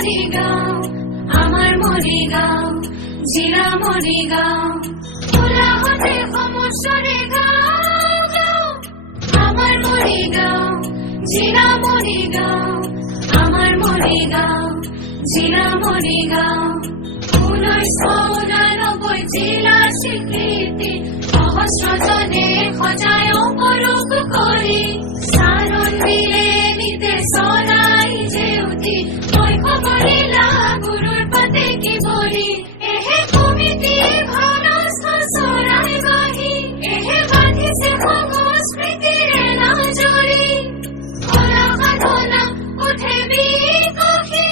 Morigaon, Amar Morigaon, Jila Morigaon, Ula hote Homosore Gaon, Amar Morigaon, Jila Morigaon, Amar Morigaon, Jila Morigaon, 1999 জিলাৰ স্বীকৃতি সহস্ৰজনে সজাই অপৰূপ কৰি চাৰণ দিলে নিতে চলাই জেউতি শৈশৱৰীলা গুৰুৰ পাতে কি বলি এহে কমিতি ভানস্থ চৰাই বাহি এহে বান্ধিছে সংস্কৃতিৰে নজৰি কলা সাধনা উঠে বিকশি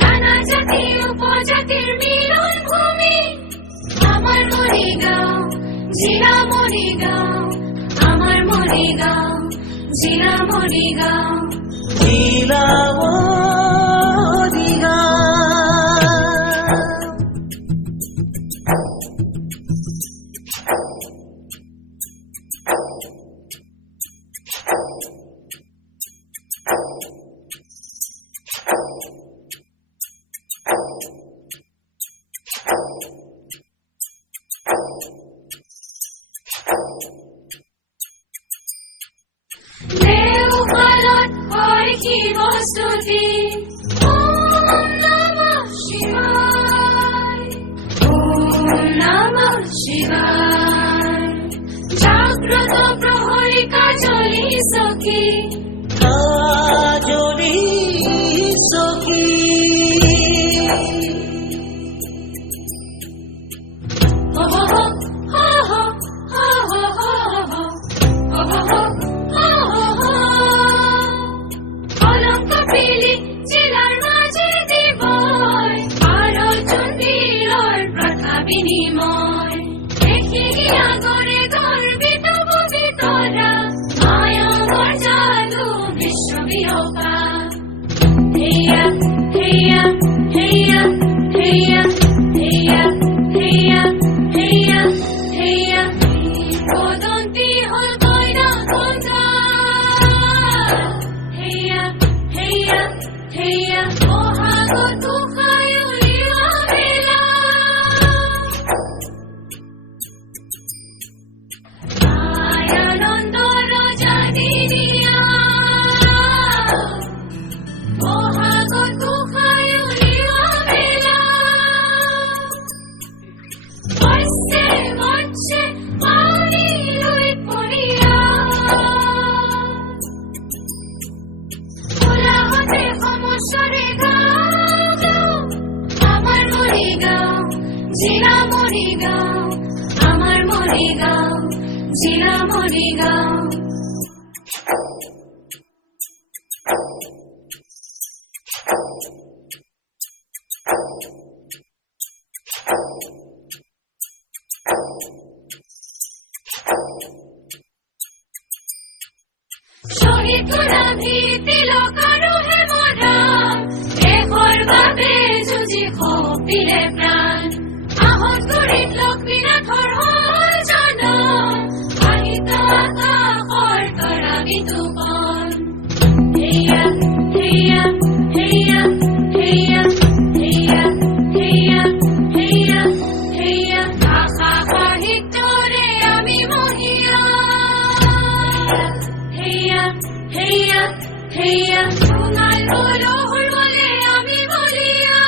নানা জাতি উপজাতিৰ মিলন ভূমি আমাৰ মৰিগাঁও জিলা মৰিগাঁও আমাৰ মৰিগাঁও জিলা মৰিগাঁও জিলা দেওপালত হয় কি বস্তুতি ওম নমঃ শিৱায় ওম নমঃ শিৱায় জাগ্ৰত প্ৰহৰী কাজলি সখী জিলা মৰিগাঁও আমাৰ মৰিগাঁও জিলা মৰিগাঁও শহীদ গুণাভি তিলকাৰো হে মৰাম দেশৰ বাবে যুঁজি সপিলে প্ৰাণ আহত গুৰিত লক্ষ্মীনাথৰ হ'ল জনম সাহিত্য আকাশৰ তৰা বিতুপন হেয়া হেয়া হেয়া হেয়া হেয়া হেয়া হেয়া হেয়া ভাষা সাহিত্যৰে আমি মহিয়া হেয়া হেয়া হেয়া সোণাল বলহুৰ বলে আমি বলিয়া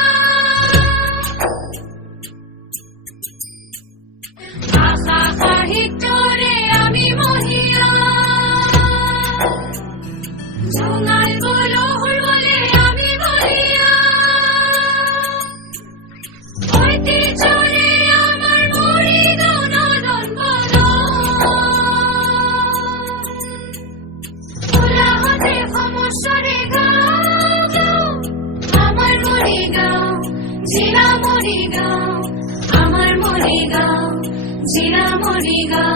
ভাষা সাহিত্যৰে আমি মহিয়া সোণাল বলহুৰ বলে আমি বলিয়া ঐতিহ্যৰে আমাৰ মৰিগাঁও নদন বদন সমস্যৰে গাঁও আমাৰ মৰিগাঁও জিলা মৰিগাঁও আমাৰ মৰিগাঁও জিলা মৰিগাঁও